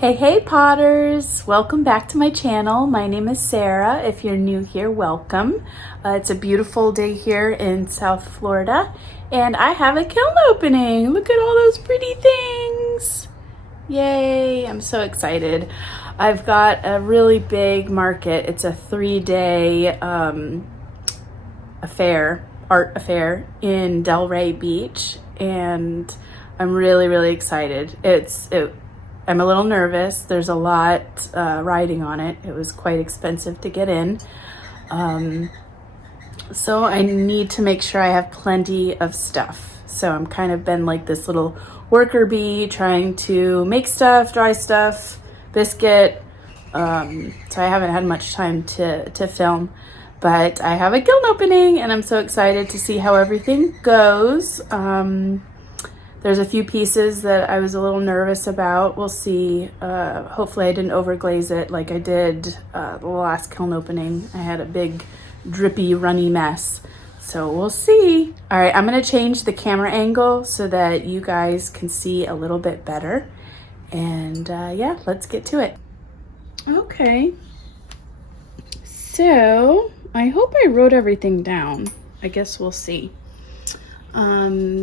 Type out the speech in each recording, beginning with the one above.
Hey Potters! Welcome back to my channel. My name is Sarah. If you're new here, welcome. It's a beautiful day here in South Florida and I have a kiln opening. Look at all those pretty things. Yay, I'm so excited. I've got a really big market. It's a 3-day art affair in Delray Beach, and I'm really excited. I'm a little nervous. There's a lot riding on it. It was quite expensive to get in. So I need to make sure I have plenty of stuff. So I'm kind of been like this little worker bee trying to make stuff, dry stuff, biscuit. So I haven't had much time to film, but I have a kiln opening and I'm so excited to see how everything goes. There's a few pieces that I was a little nervous about. We'll see. Hopefully I didn't overglaze it like I did the last kiln opening. I had a big drippy runny mess. So we'll see. All right, I'm gonna change the camera angle so that you guys can see a little bit better. And yeah, let's get to it. Okay, so I hope I wrote everything down. I guess we'll see.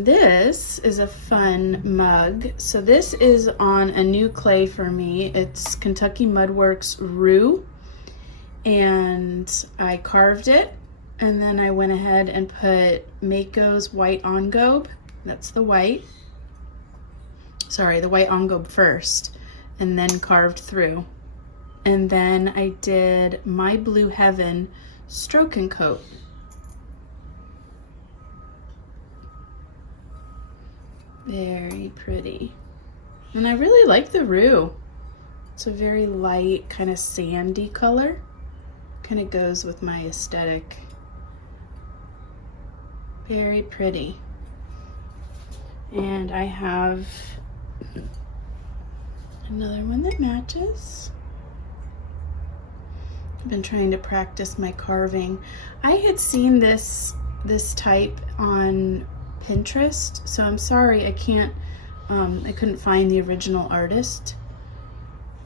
This is a fun mug. So this is on a new clay for me. It's Kentucky Mudworks Rue, and I carved it, and then I went ahead and put Mako's white engobe. That's the white. Sorry, the white engobe first, and then carved through. And then I did My Blue Heaven Stroke and Coat. Very pretty. And I really like the Rue. It's a very light, kind of sandy color. Kind of goes with my aesthetic. Very pretty. And I have another one that matches. I've been trying to practice my carving. I had seen this type on Pinterest, so I'm sorry I couldn't find the original artist,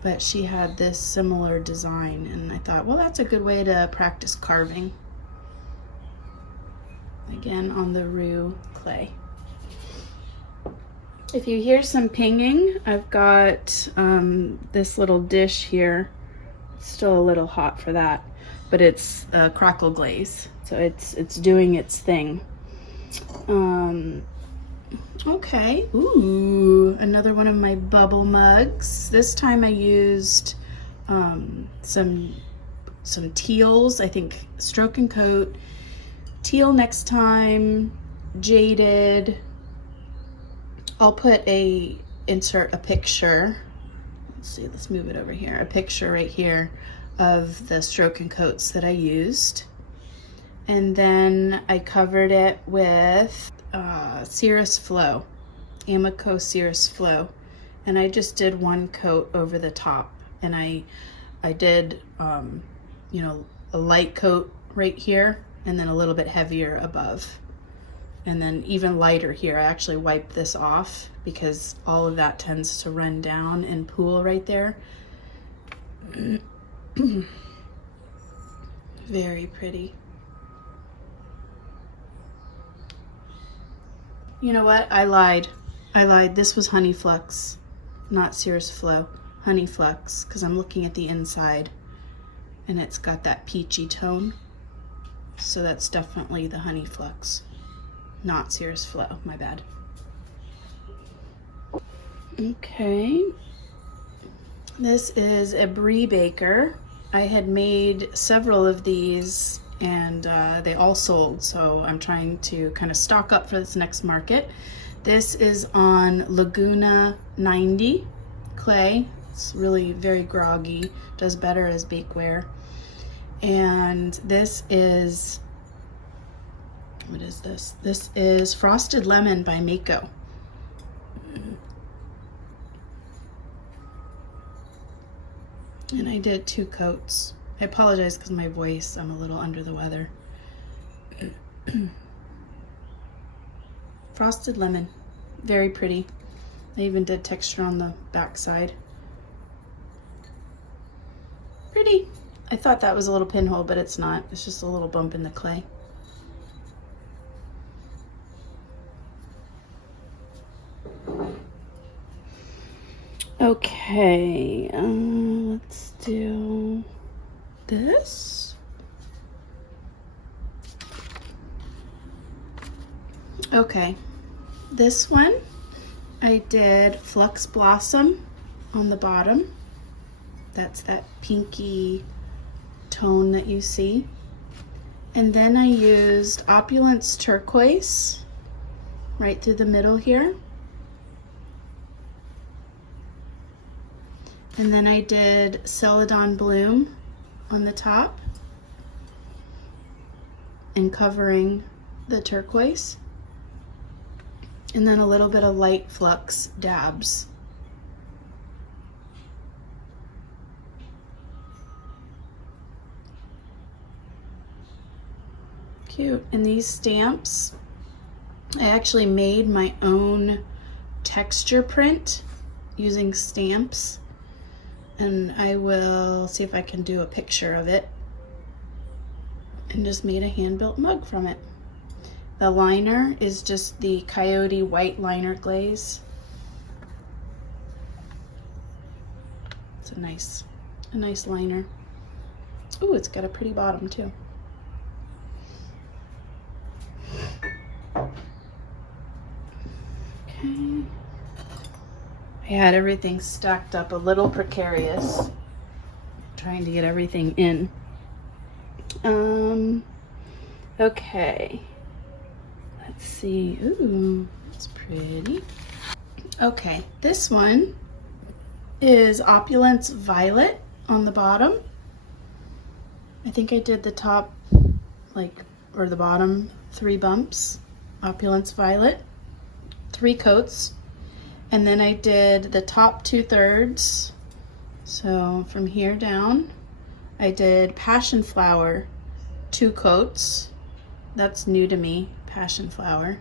but she had this similar design, and I thought, well, that's a good way to practice carving. Again, on the Rue clay. If you hear some pinging, I've got this little dish here. It's still a little hot for that, but it's a crackle glaze, so it's doing its thing. Okay, ooh, another one of my bubble mugs. This time I used some teals. I think Stroke and Coat, teal next time, jaded. I'll insert a picture. Let's see, let's move it over here. A picture right here of the Stroke and Coats that I used. And then I covered it with Cirrus Flow, Amico Cirrus Flow. And I just did one coat over the top. And I did, you know, a light coat right here and then a little bit heavier above. And then even lighter here. I actually wiped this off because all of that tends to run down and pool right there. Very pretty. You know what? I lied. This was Honey Flux, not Cirrus Flow. Honey Flux, because I'm looking at the inside and it's got that peachy tone. So that's definitely the Honey Flux, not Cirrus Flow. My bad. Okay. This is a Bree baker. I had made several of these and they all sold, so I'm trying to kind of stock up for this next market. This is on Laguna 90 clay. It's really very groggy, does better as bakeware. And this is, what is this? This is Frosted Lemon by Mako. And I did 2 coats. I apologize because my voice, I'm a little under the weather. Frosted Lemon, very pretty. I even did texture on the back side. Pretty. I thought that was a little pinhole, but it's not. It's just a little bump in the clay. Okay, let's do this. Okay, this one I did Flux Blossom on the bottom. That's that pinky tone that you see. And then I used Opulence Turquoise right through the middle here. And then I did Celadon Bloom on the top and covering the turquoise. And then a little bit of light flux dabs. Cute. And these stamps, I actually made my own texture print using stamps. And I will see if I can do a picture of it. And just made a hand-built mug from it. The liner is just the Coyote white liner glaze. It's a nice liner. Ooh, it's got a pretty bottom too. Okay. I had everything stacked up a little precarious, trying to get everything in. Okay, let's see. Ooh, that's pretty. Okay, this one is Opulence Violet on the bottom. I think I did the top, or the bottom 3 bumps, Opulence Violet, 3 coats. And then I did the top 2/3. So from here down, I did Passion Flower 2 coats. That's new to me, Passion Flower.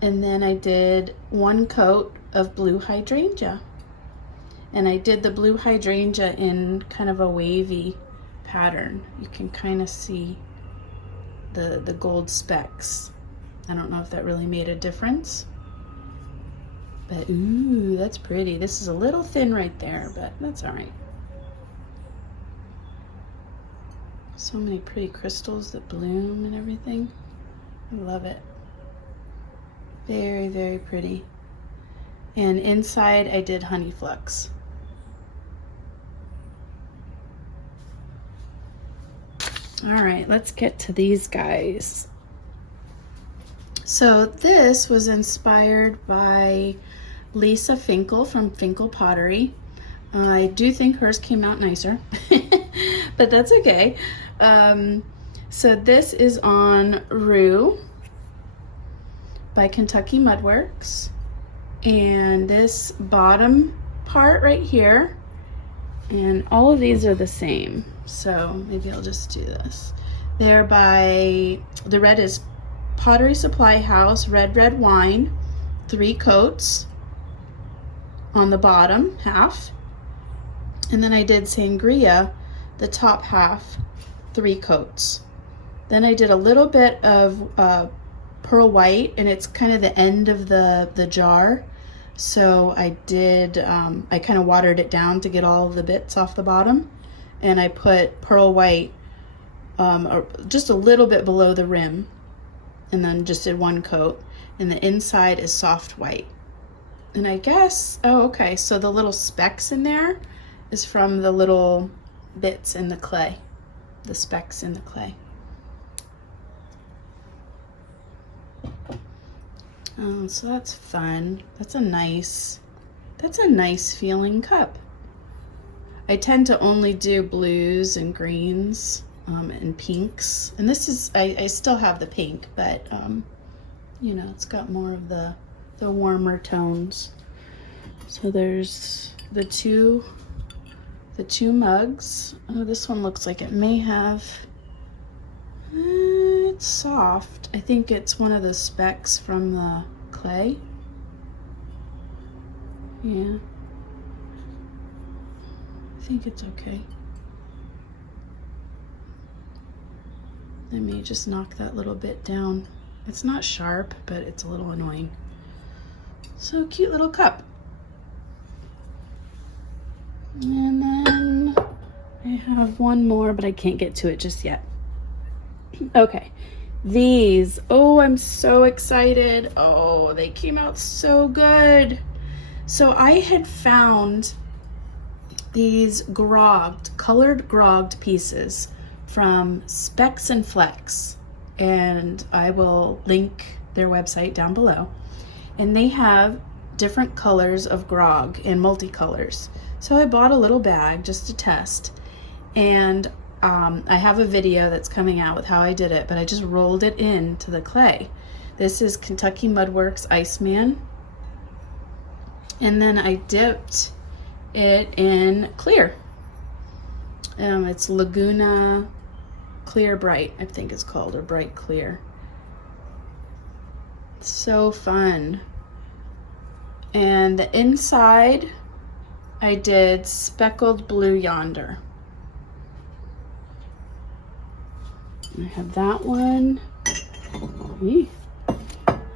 And then I did 1 coat of Blue Hydrangea. And I did the Blue Hydrangea in kind of a wavy pattern. You can kind of see the gold specks. I don't know if that really made a difference, but ooh, that's pretty. This is a little thin right there, but that's all right. So many pretty crystals that bloom and everything. I love it. Very, very pretty. And inside I did Honey Flux. All right, let's get to these guys. So this was inspired by Lisa Finkle from Finkle Pottery. I do think hers came out nicer, but that's okay. So this is on Rue by Kentucky Mudworks. And this bottom part right here, and all of these are the same. So maybe I'll just do this. They're by, the red is Pottery Supply House Red Wine, 3 coats on the bottom half. And then I did Sangria, the top half, 3 coats. Then I did a little bit of pearl white, and it's kind of the end of the jar. So I did, I kind of watered it down to get all of the bits off the bottom. And I put pearl white just a little bit below the rim. And then just did 1 coat, and the inside is soft white. And I guess, oh, okay, so the little specks in there is from the little bits in the clay, the specks in the clay. Oh, so that's fun. That's a nice feeling cup. I tend to only do blues and greens. And pinks, and this is, I still have the pink, but you know, it's got more of the warmer tones. So there's the two mugs. Oh, this one looks like it may have, it's soft. I think it's one of the specks from the clay. Yeah. think it's okay. Let me just knock that little bit down. It's not sharp, but it's a little annoying. So cute little cup. And then I have one more, but I can't get to it just yet. Okay, these, oh, I'm so excited. Oh, they came out so good. So I had found these colored grogged pieces from Specs and Flex, and I will link their website down below. And they have different colors of grog and multicolors. So I bought a little bag just to test, and I have a video that's coming out with how I did it, but I just rolled it into the clay. This is Kentucky Mudworks Iceman, and then I dipped it in clear. It's Laguna Clear Bright, I think it's called, or Bright Clear. So fun. And the inside, I did Speckled Blue Yonder. I have that one,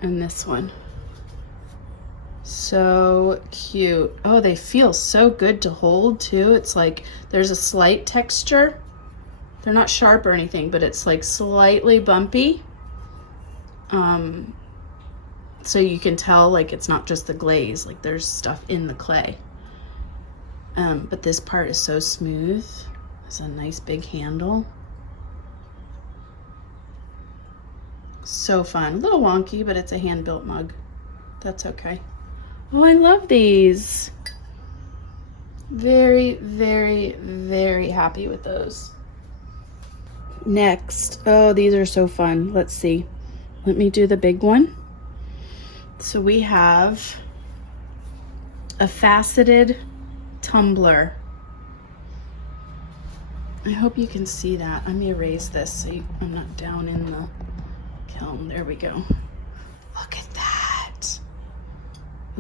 and this one. So cute. Oh, they feel so good to hold too. It's like there's a slight texture. They're not sharp or anything, but it's like slightly bumpy. So you can tell like it's not just the glaze, like there's stuff in the clay. But this part is so smooth. It's a nice big handle. So fun. A little wonky, but it's a hand-built mug. That's okay. Oh, I love these. Very, very, very happy with those. Next, oh, these are so fun. Let's see. Let me do the big one. So we have a faceted tumbler. I hope you can see that. Let me erase this so I'm not down in the kiln. There we go. Look at that.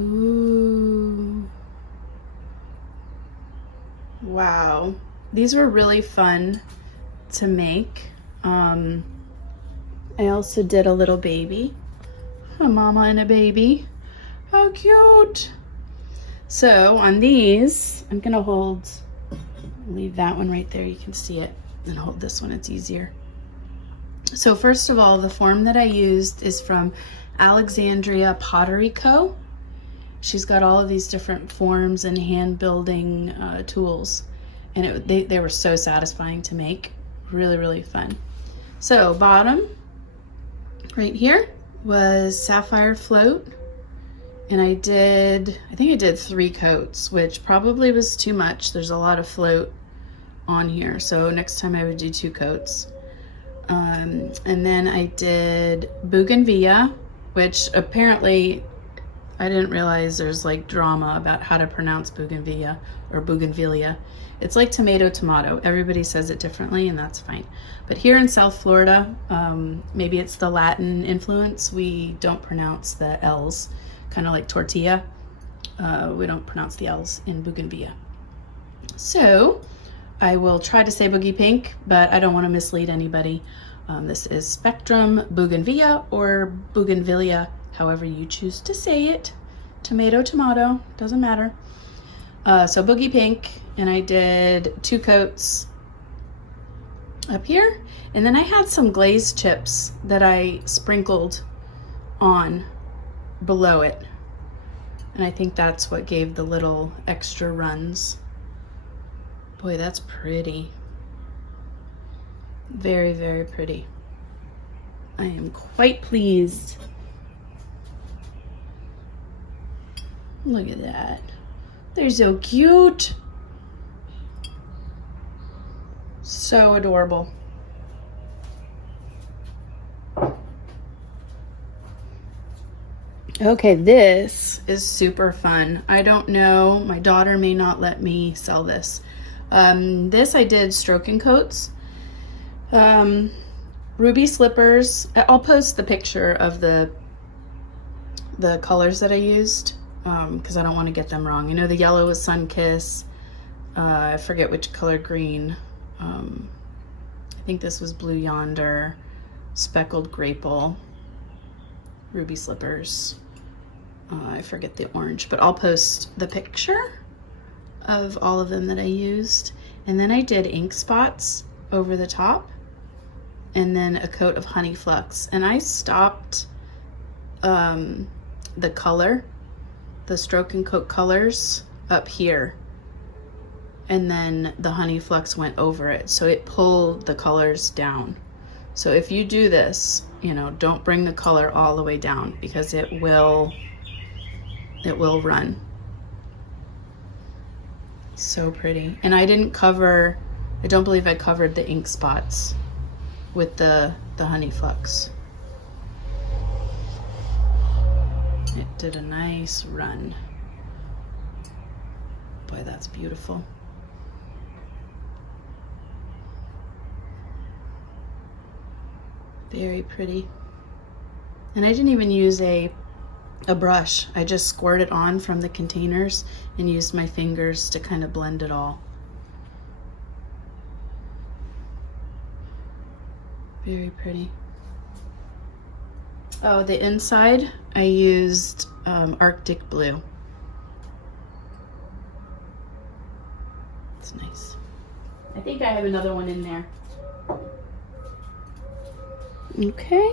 Ooh. Wow. These were really fun to make. I also did a little baby. A mama and a baby. How cute. So on these, I'm gonna leave that one right there, you can see it, and hold this one, it's easier. So first of all, the form that I used is from Alexandria Pottery Co. She's got all of these different forms and hand building tools, and they were so satisfying to make. Really, really fun. So bottom right here was sapphire float, and I think I did 3 coats, which probably was too much. There's a lot of float on here, so next time I would do 2 coats. And then I did bougainvillea, which apparently I didn't realize there's like drama about how to pronounce bougainvillea or bougainvillea. It's like tomato. Everybody says it differently, and that's fine. But here in South Florida, maybe it's the Latin influence, we don't pronounce the L's, kind of like tortilla. We don't pronounce the L's in bougainvillea. So I will try to say boogie pink, but I don't want to mislead anybody. This is Spectrum Bougainvillea or Bougainvillea, however you choose to say it. Tomato, doesn't matter. So boogie pink, and I did 2 coats up here, and then I had some glaze chips that I sprinkled on below it, and I think that's what gave the little extra runs. Boy, that's pretty. Very, very pretty. I am quite pleased. Look at that. They're so cute. So adorable. Okay, this is super fun. I don't know, my daughter may not let me sell this. This I did stroke and coats. Ruby slippers. I'll post the picture of the colors that I used, because I don't want to get them wrong. You know, the yellow was Sun Kiss, I forget which color green. I think this was Blue Yonder, Speckled Grapple, Ruby Slippers. I forget the orange, but I'll post the picture of all of them that I used. And then I did ink spots over the top and then a coat of Honey Flux. And I stopped the color, the stroke and coat colors up here. And then the Honey Flux went over it. So it pulled the colors down. So if you do this, you know, don't bring the color all the way down because it will run. So pretty. And I didn't cover, I don't believe I covered the ink spots with the Honey Flux. It did a nice run. Boy, that's beautiful. Very pretty. And I didn't even use a brush. I just squirted it on from the containers and used my fingers to kind of blend it all. Very pretty. Oh, the inside I used Arctic Blue. It's nice. I think I have another one in there. Okay.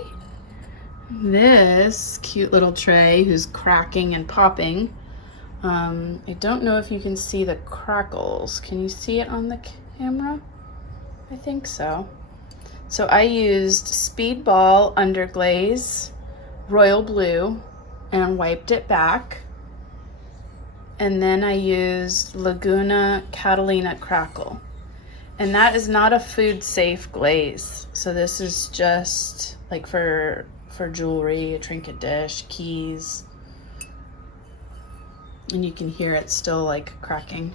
This cute little tray who's cracking and popping. I don't know if you can see the crackles. Can you see it on the camera? I think so. So I used Speedball Underglaze Royal Blue and wiped it back. And then I used Laguna Catalina Crackle. And that is not a food safe glaze. So this is just like for jewelry, a trinket dish, keys. And you can hear it still like cracking.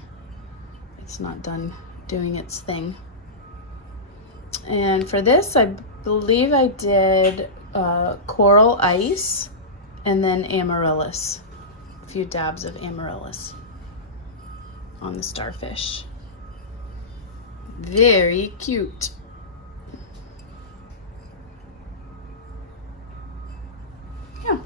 It's not done doing its thing. And for this, I believe I did coral ice and then amaryllis. A few dabs of amaryllis on the starfish. Very cute. Yeah.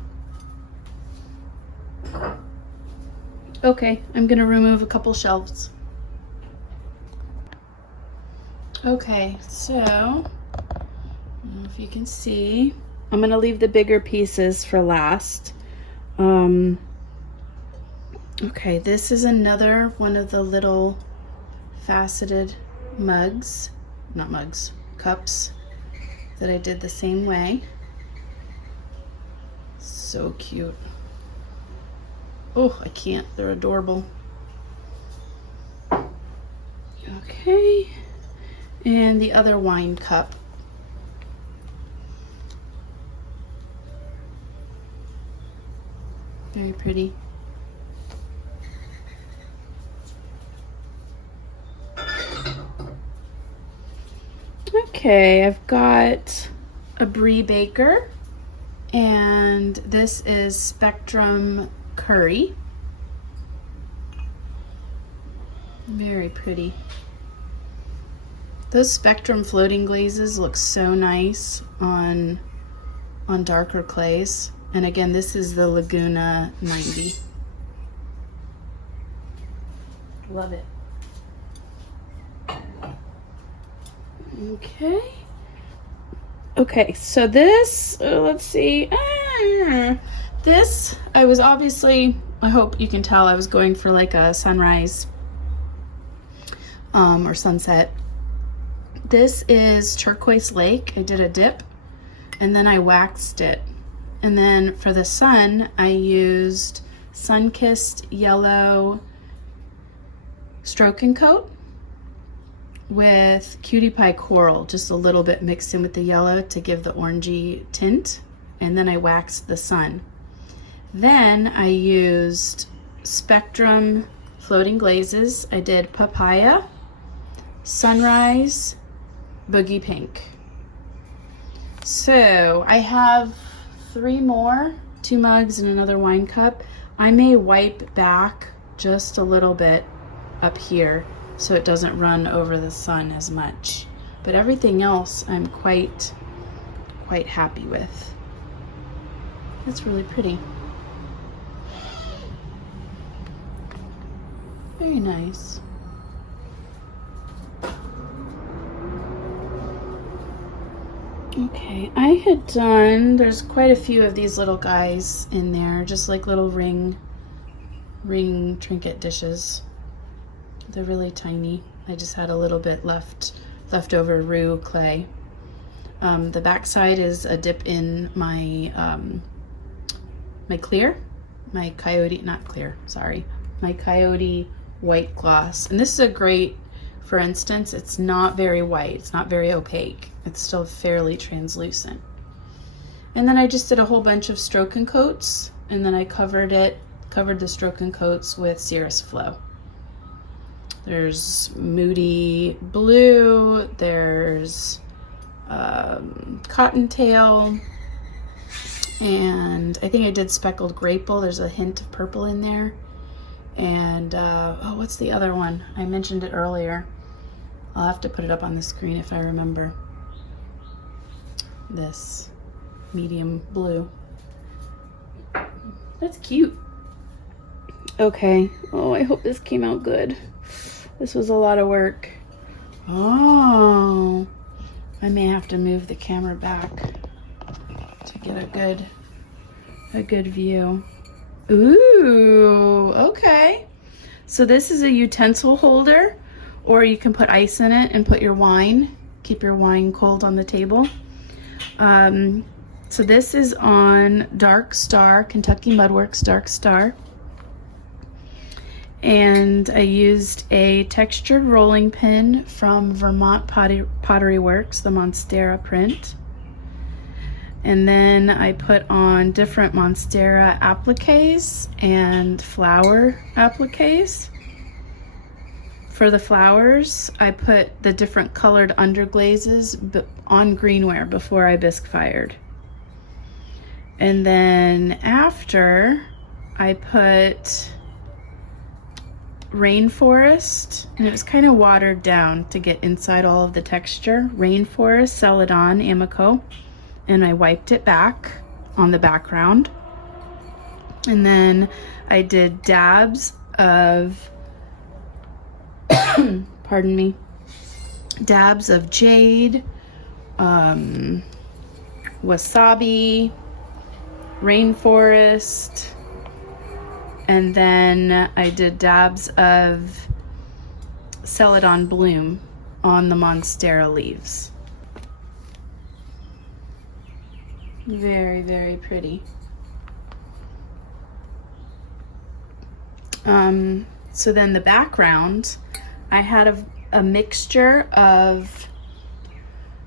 Okay, I'm gonna remove a couple shelves. Okay, so I don't know if you can see. I'm gonna leave the bigger pieces for last. Okay, this is another one of the little faceted mugs, not mugs, cups that I did the same way. So cute. Oh, I can't, they're adorable. Okay, and the other wine cup. Very pretty. Okay, I've got a Bree Baker, and this is Spectrum Curry. Very pretty. Those Spectrum floating glazes look so nice on darker clays. And again, this is the Laguna 90. Love it. Okay. Okay, so this, let's see. This, I was obviously, I hope you can tell, I was going for like a sunrise or sunset. This is Turquoise Lake. I did a dip and then I waxed it. And then for the sun, I used Sun-Kissed Yellow Stroke and Coat with Cutie Pie Coral, just a little bit mixed in with the yellow to give the orangey tint. And then I waxed the sun. Then I used Spectrum Floating Glazes. I did Papaya, Sunrise, Boogie Pink. So I have 3 more, 2 mugs and another wine cup. I may wipe back just a little bit up here so it doesn't run over the sun as much. But everything else I'm quite happy with. It's really pretty. Very nice. Okay, I had done, there's quite a few of these little guys in there, just like little ring trinket dishes. They're really tiny. I just had a little bit leftover roux clay. The back side is a dip in my my coyote white gloss. And this is a great, for instance, it's not very white, it's not very opaque, it's still fairly translucent. And then I just did a whole bunch of stroke and coats, and then I covered the stroke and coats with Cirrus Flow. There's Moody Blue, there's Cottontail, and I think I did Speckled Grapple. There's a hint of purple in there. And oh, what's the other one? I mentioned it earlier. I'll have to put it up on the screen if I remember. This medium blue. That's cute. Okay. Oh, I hope this came out good. This was a lot of work. Oh, I may have to move the camera back to get a good view. Ooh, okay. So this is a utensil holder, or you can put ice in it and put your wine, keep your wine cold on the table. So this is on Dark Star, Kentucky Mudworks Dark Star. And I used a textured rolling pin from Vermont Pottery Works, the Monstera print. And then I put on different Monstera appliques and flower appliques. For the flowers, I put the different colored underglazes on greenware before I bisque fired. And then after, I put Rainforest, and it was kind of watered down to get inside all of the texture. Rainforest Celadon Amico, and I wiped it back on the background. And then I did dabs of pardon me, dabs of jade, wasabi, rainforest, and then I did dabs of Celadon bloom on the Monstera leaves. Very, very pretty. So then the background, I had a mixture of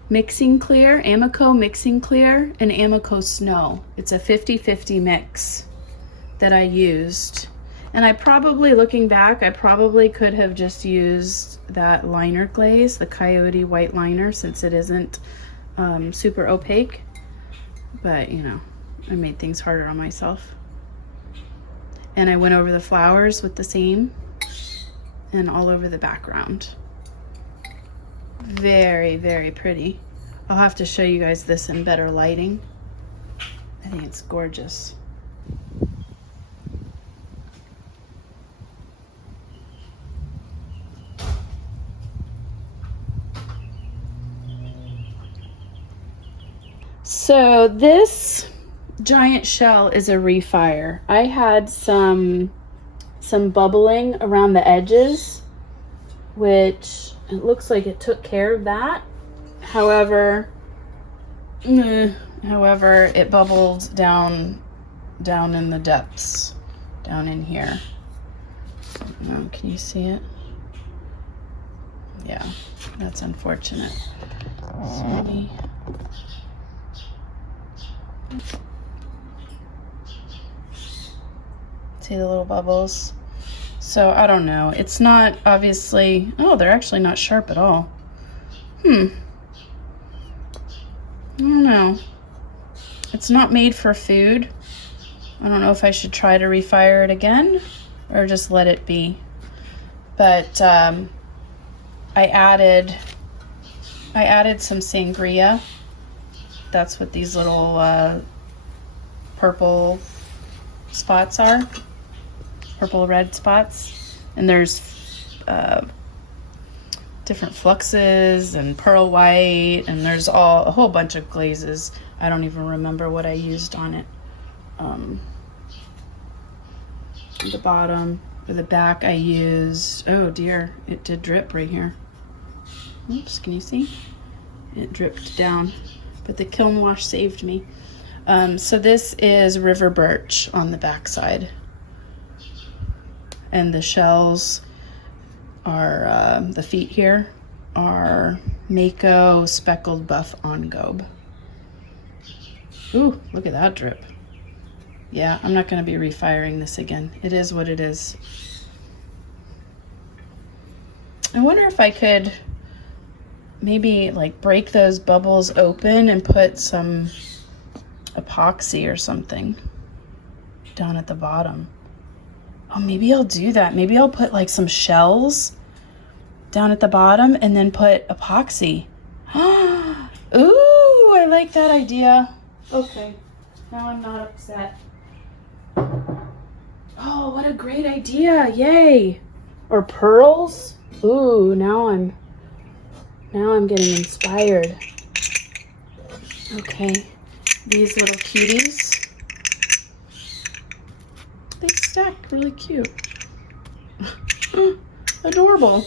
mixing clear, Amico mixing clear, and Amico snow. It's a 50-50 mix that I used. And I probably, looking back, I probably could have just used that liner glaze, the Coyote white liner, since it isn't super opaque. But, you know, I made things harder on myself. And I went over the flowers with the same and all over the background. Very, very pretty. I'll have to show you guys this in better lighting. I think it's gorgeous. So this giant shell is a refire. I had some bubbling around the edges, which it looks like it took care of that. However, it bubbled down in the depths, down in here. Can you see it? Yeah, that's unfortunate. So maybe. See the little bubbles? So I don't know. It's not obviously, oh, they're actually not sharp at all. I don't know. It's not made for food. I don't know if I should try to refire it again or just let it be. But I added some sangria. That's what these little purple spots are, purple red spots. And there's different fluxes and pearl white, and there's a whole bunch of glazes. I don't even remember what I used on it. The bottom or the back I used, oh dear, it did drip right here. Oops, can you see? It dripped down, but the kiln wash saved me. So this is river birch on the back side, and the shells are, the feet here are Mako speckled buff on gobe. Ooh, look at that drip. Yeah, I'm not going to be refiring this again. It is what it is. I wonder if I could maybe like break those bubbles open and put some epoxy or something down at the bottom. Oh, maybe I'll do that. Maybe I'll put like some shells down at the bottom and then put epoxy. Ooh, I like that idea. Okay, now I'm not upset. Oh, what a great idea. Yay. Or pearls. Ooh, now I'm getting inspired. Okay, these little cuties, they stack really cute. Adorable.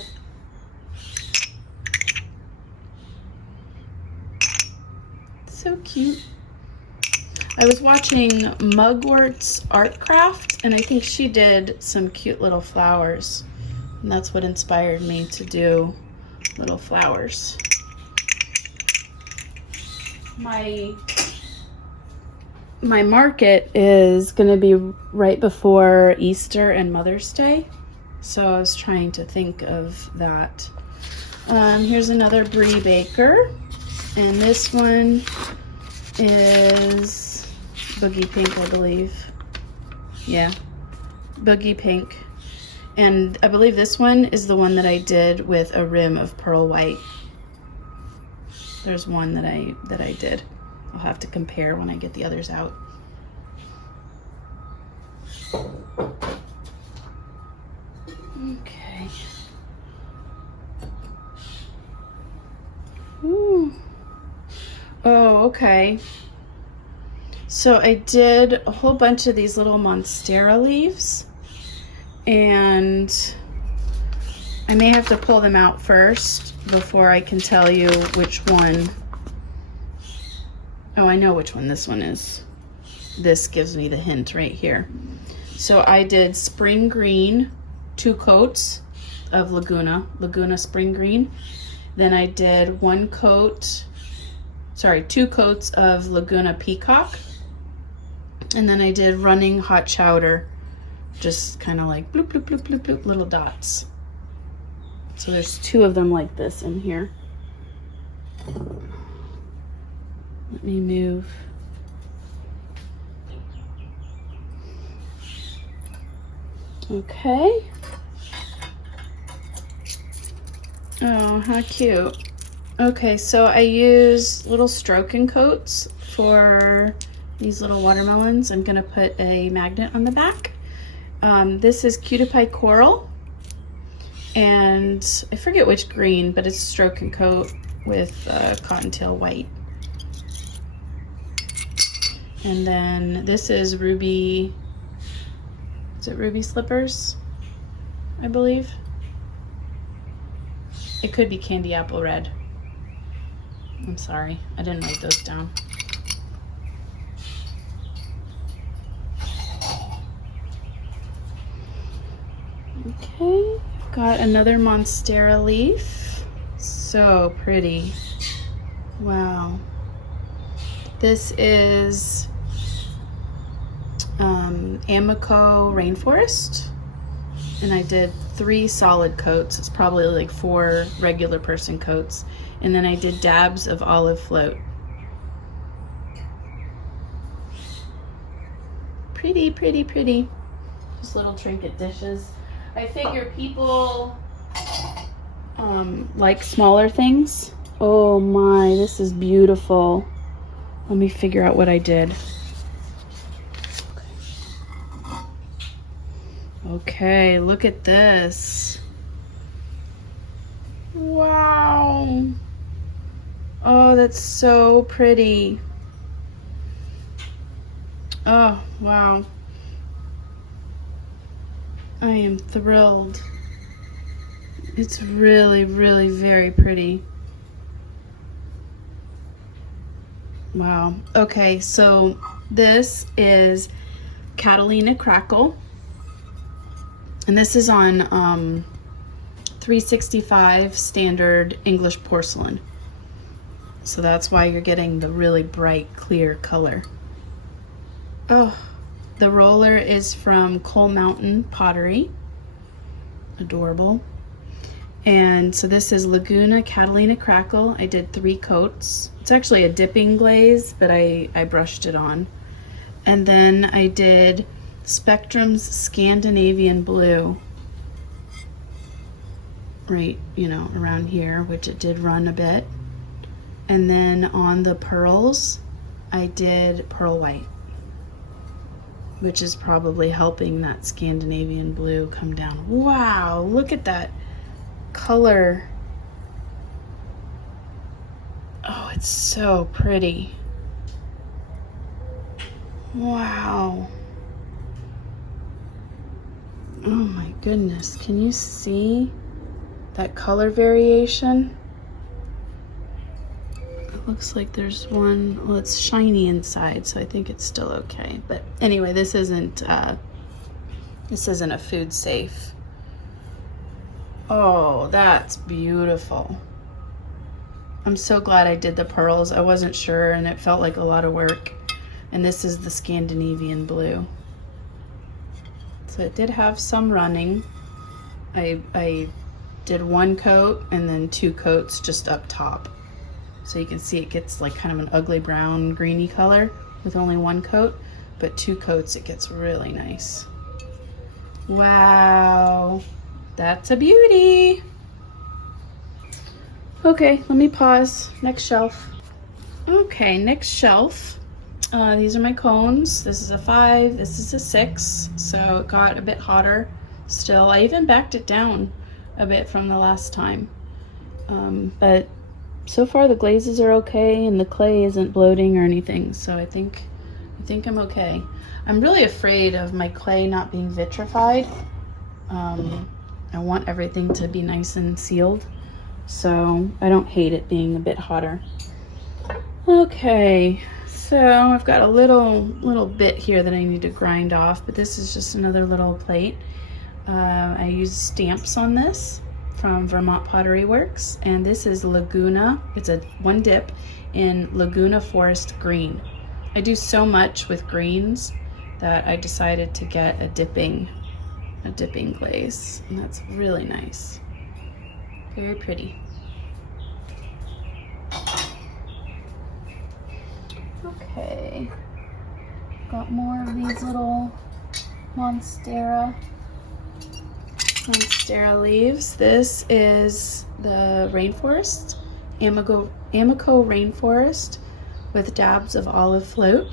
So cute. I was watching Mugworts Artcraft, and I think she did some cute little flowers. And that's what inspired me to do little flowers. My market is going to be right before Easter and Mother's Day, so I was trying to think of that. Here's another Bree baker, and this one is Boogie Pink, I believe. Yeah, Boogie Pink. And I believe this one is the one that I did with a rim of pearl white. There's one that I did. I'll have to compare when I get the others out. Okay. Ooh. Oh, okay. So I did a whole bunch of these little Monstera leaves, and I may have to pull them out first before I can tell you which one. Oh, I know which one this one is. This gives me the hint right here. So I did spring green, 2 coats of Laguna spring green. Then I did 2 coats of Laguna peacock. And then I did running hot chowder, just kind of like bloop, bloop, bloop, bloop, bloop, little dots. So there's 2 of them like this in here. Let me move. Okay. Oh, how cute. Okay, so I use little stroking coats for these little watermelons. I'm gonna put a magnet on the back. This is Cutie Pie Coral, and I forget which green, but it's stroke and coat with cottontail white. And then this is Ruby, is it Ruby Slippers, I believe? It could be Candy Apple Red. I'm sorry, I didn't write those down. Okay, got another Monstera leaf. So pretty. Wow. This is Amico Rainforest, and I did 3 solid coats. It's probably like 4 regular person coats, and then I did dabs of olive float. Pretty, pretty, pretty. Just little trinket dishes. I figure people like smaller things. Oh my, this is beautiful. Let me figure out what I did. Okay, look at this. Wow. Oh, that's so pretty. Oh, wow. I am thrilled. It's really, really very pretty. Wow. Okay, so this is Catalina Crackle. And this is on 365 standard English porcelain. So that's why you're getting the really bright, clear color. Oh, the roller is from Coal Mountain Pottery. Adorable. And so this is Laguna Catalina Crackle. I did 3 coats. It's actually a dipping glaze, but I brushed it on. And then I did Spectrum's Scandinavian Blue. Right, you know, around here, which it did run a bit. And then on the pearls, I did Pearl White, which is probably helping that Scandinavian Blue come down. Wow, look at that color. Oh, it's so pretty. Wow. Oh my goodness, can you see that color variation? It looks like there's one, well, it's shiny inside, so I think it's still okay. But anyway, this isn't a food safe. Oh, that's beautiful. I'm so glad I did the pearls. I wasn't sure and it felt like a lot of work. And this is the Scandinavian Blue. So it did have some running. I did 1 coat and then 2 coats just up top. So you can see it gets like kind of an ugly brown greeny color with only 1 coat, but 2 coats it gets really nice. Wow, that's a beauty. Okay, let me pause. Next shelf. Okay, next shelf. These are my cones. This is a 5, this is a 6, so it got a bit hotter still. I even backed it down a bit from the last time. But so far the glazes are okay and the clay isn't bloating or anything, so I think I'm okay. I'm really afraid of my clay not being vitrified. I want everything to be nice and sealed, so I don't hate it being a bit hotter. Okay, so I've got a little bit here that I need to grind off, but this is just another little plate. I use stamps on this from Vermont Pottery Works, and this is Laguna. It's a 1 dip in Laguna Forest Green. I do so much with greens that I decided to get a dipping glaze, and that's really nice. Very pretty. Okay, got more of these little Monstera leaves. This is the rainforest, Amico rainforest with dabs of olive float.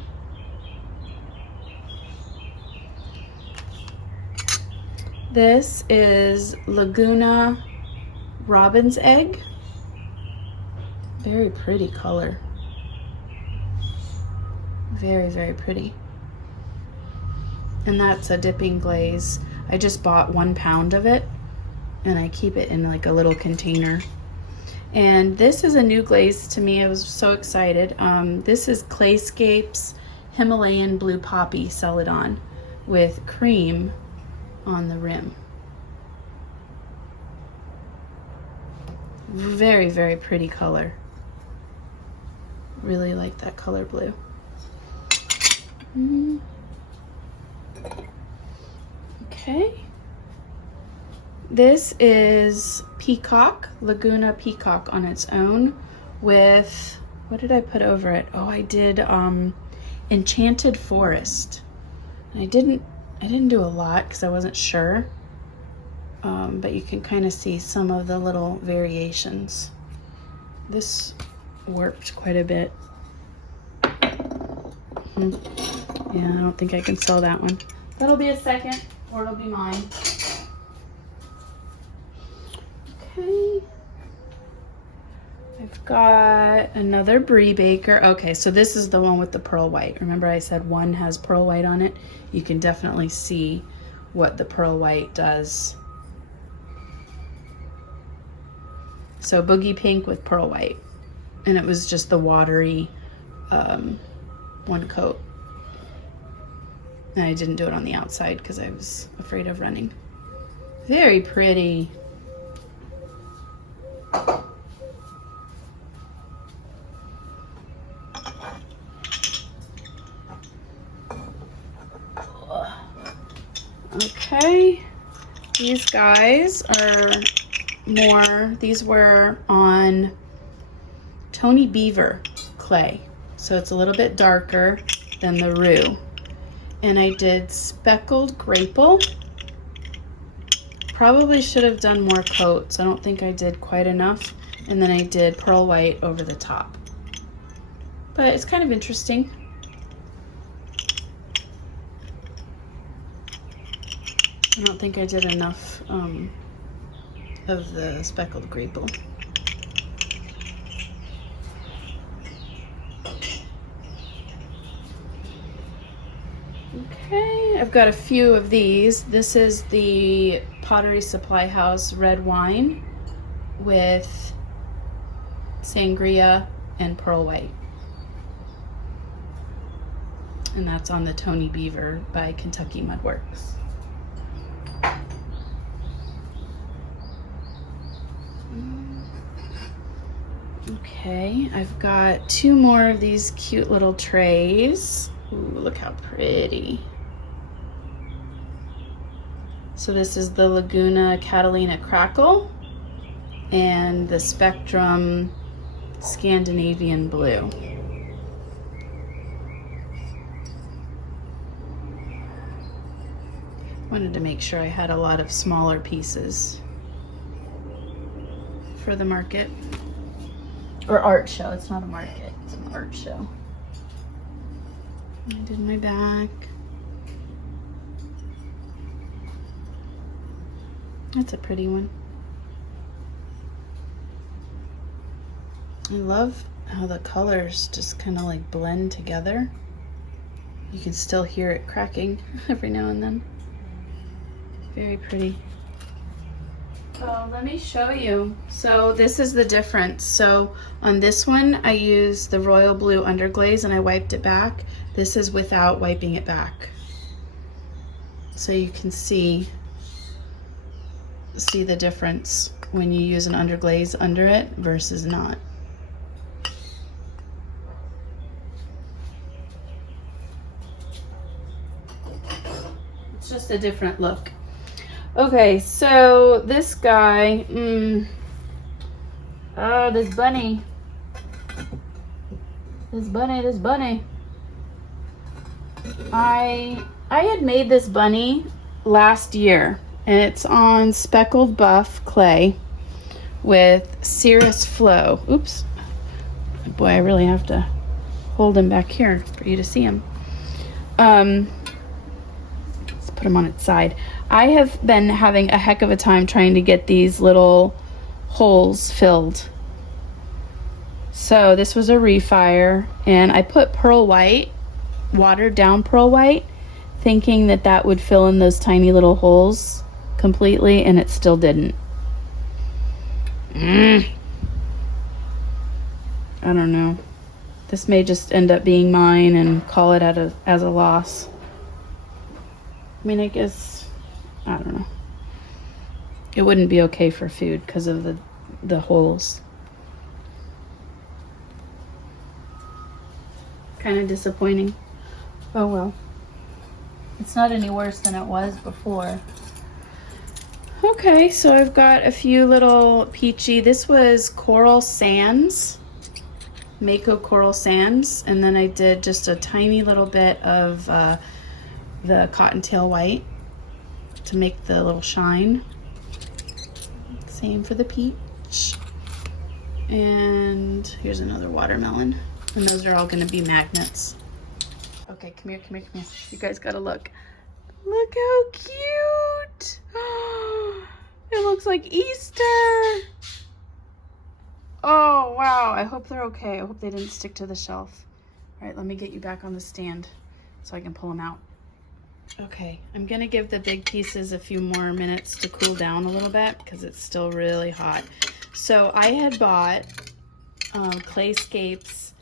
This is Laguna robin's egg. Very pretty color. Very, very pretty. And that's a dipping glaze. I just bought 1 pound of it and I keep it in like a little container. And this is a new glaze to me. I was so excited. This is Clayscape's Himalayan Blue Poppy Celadon with cream on the rim. Very, very pretty color. Really like that color blue. Okay. This is Peacock, Laguna Peacock on its own with, what did I put over it? Oh, I did Enchanted Forest. And I didn't do a lot because I wasn't sure. but you can kind of see some of the little variations. This warped quite a bit. Yeah, I don't think I can sell that one. That'll be a second, or it'll be mine. Okay. I've got another Bree baker. Okay, so this is the one with the pearl white. Remember I said one has pearl white on it? You can definitely see what the pearl white does. So boogie pink with pearl white. And it was just the watery one coat. And I didn't do it on the outside because I was afraid of running. Very pretty. Okay, these guys are more, these were on Tony Beaver clay. So it's a little bit darker than the Rue. And I did speckled grapple. Probably should have done more coats. I don't think I did quite enough. And then I did pearl white over the top. But it's kind of interesting. I don't think I did enough of the speckled grapple. Okay, I've got a few of these. This is the Pottery Supply House red wine with sangria and pearl white. And that's on the Tony Beaver by Kentucky Mudworks. Okay, I've got two more of these cute little trays. Ooh, look how pretty. So this is the Laguna Catalina Crackle and the Spectrum Scandinavian Blue. Wanted to make sure I had a lot of smaller pieces for the market. Or art show. It's not a market, it's an art show. I did my back. That's a pretty one. I love how the colors just kind of like blend together. You can still hear it cracking every now and then. Very pretty. Oh, let me show you. So this is the difference. So on this one, I used the royal blue underglaze and I wiped it back. This is without wiping it back. So you can see the difference when you use an underglaze under it versus not. It's just a different look. Okay, so this guy, oh, this bunny. I had made this bunny last year, and it's on speckled buff clay with Cirrus Flow. Oops. Boy, I really have to hold him back here for you to see him. Let's put him on its side. I have been having a heck of a time trying to get these little holes filled. So this was a refire, and I put pearl white, watered down pearl white, thinking that that would fill in those tiny little holes completely, and it still didn't. I don't know. This may just end up being mine and call it as a loss. I mean, I guess, I don't know. It wouldn't be okay for food because of the holes. Kind of disappointing. Oh well. It's not any worse than it was before. Okay, so I've got a few little peachy. This was Coral Sands. Mako Coral Sands. And then I did just a tiny little bit of the cottontail white to make the little shine. Same for the peach. And here's another watermelon. And those are all gonna be magnets. Okay, come here, come here, come here. You guys gotta look. Look how cute. It looks like Easter. Oh, wow. I hope they're okay. I hope they didn't stick to the shelf. All right, let me get you back on the stand so I can pull them out. Okay, I'm gonna give the big pieces a few more minutes to cool down a little bit because it's still really hot. So I had bought Clayscape's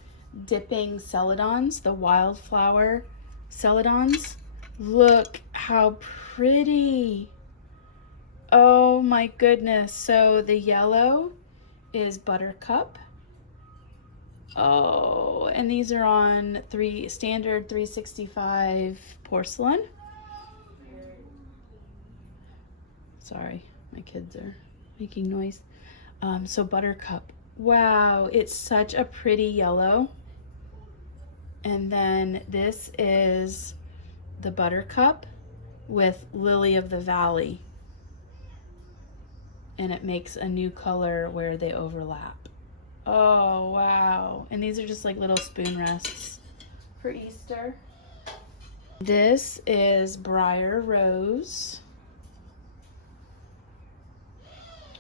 dipping celadons, the wildflower celadons. Look how pretty. Oh my goodness. So the yellow is Buttercup. Oh, and these are on standard 365 porcelain. Sorry, my kids are making noise. So Buttercup. Wow, it's such a pretty yellow. And then this is the Buttercup with Lily of the Valley. And it makes a new color where they overlap. Oh, wow. And these are just like little spoon rests for Easter. This is Briar Rose.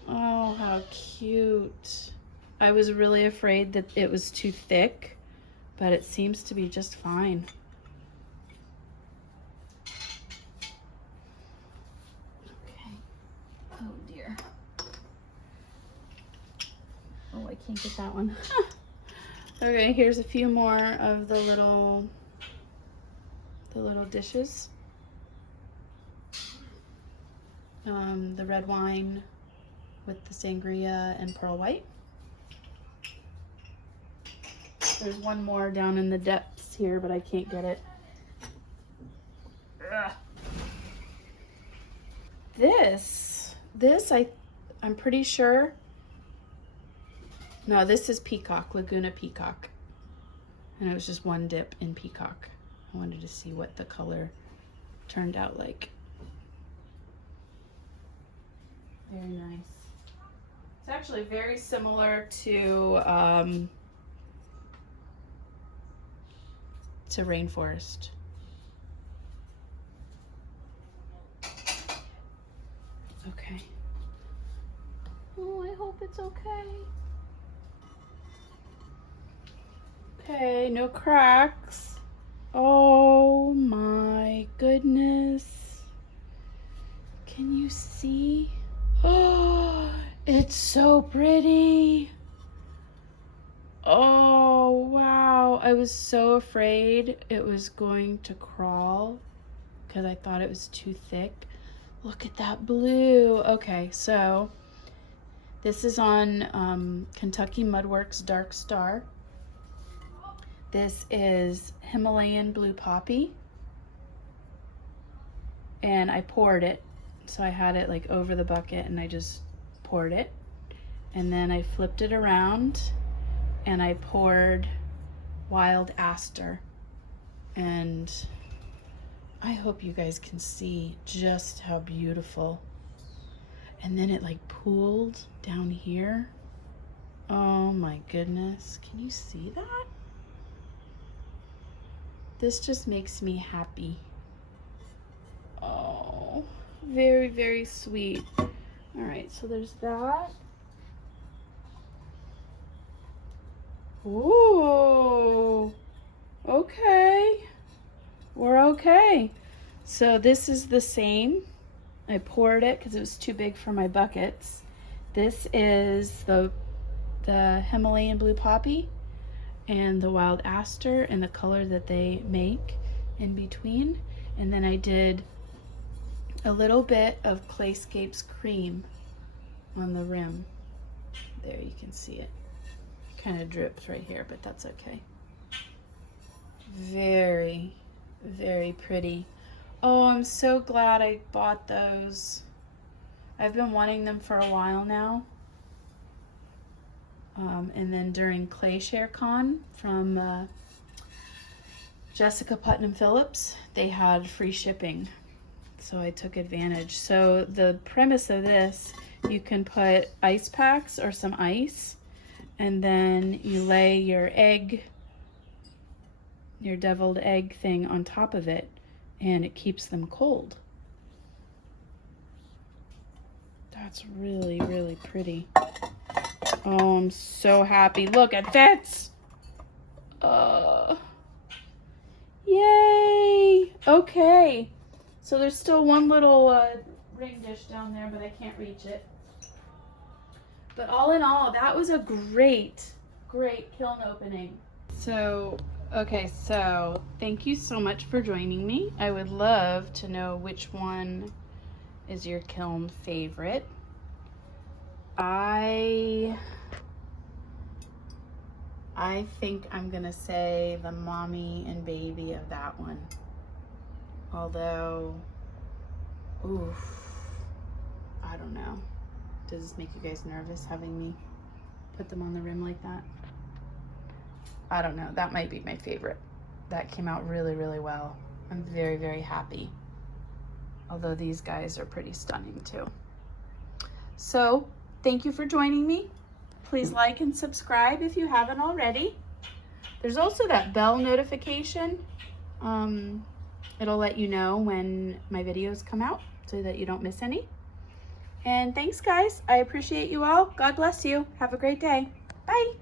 Oh, how cute. I was really afraid that it was too thick, but it seems to be just fine. Okay. Oh dear. Oh, I can't get that one. Okay, here's a few more of the little dishes. The red wine with the sangria and pearl white. There's one more down in the depths here, but I can't get it. Ugh. This I'm pretty sure. No, this is Peacock, Laguna Peacock. And it was just one dip in Peacock. I wanted to see what the color turned out like. Very nice. It's actually very similar to Rainforest. Okay. Oh, I hope it's okay. Okay, no cracks. Oh my goodness. Can you see? Oh, it's so pretty. Oh, wow. I was so afraid it was going to crawl because I thought it was too thick. Look at that blue. Okay, so this is on Kentucky Mudworks Dark Star. This is Himalayan Blue Poppy. And I poured it. So I had it like over the bucket and I just poured it. And then I flipped it around and I poured Wild Aster. And I hope you guys can see just how beautiful. And then it like pooled down here. Oh my goodness. Can you see that? This just makes me happy. Oh, very, very sweet. All right, so there's that. Ooh, okay. We're okay. So this is the same. I poured it because it was too big for my buckets. This is the Himalayan Blue Poppy and the Wild Aster and the color that they make in between. And then I did a little bit of Clayscape's cream on the rim. There, you can see it. Kind of drips right here, but that's okay. Very, very pretty. Oh, I'm so glad I bought those. I've been wanting them for a while now. And then during ClayShareCon from Jessica Putnam Phillips, they had free shipping. So I took advantage. So the premise of this You can put ice packs or some ice, and then you lay your egg, your deviled egg thing on top of it, and it keeps them cold. That's really, really pretty. Oh, I'm so happy. Look, it fits. Yay! Okay. So there's still one little ring dish down there, but I can't reach it. But all in all, that was a great kiln opening. So, okay, so thank you so much for joining me. I would love to know which one is your kiln favorite. I think I'm gonna say the mommy and baby of that one. Although, oof, I don't know. Does this make you guys nervous having me put them on the rim like that? I don't know, that might be my favorite. That came out really, really well. I'm very, very happy. Although these guys are pretty stunning too. So, thank you for joining me. Please like and subscribe if you haven't already. There's also that bell notification. It'll let you know when my videos come out so that you don't miss any. And thanks guys, I appreciate you all. God bless you. Have a great day. Bye.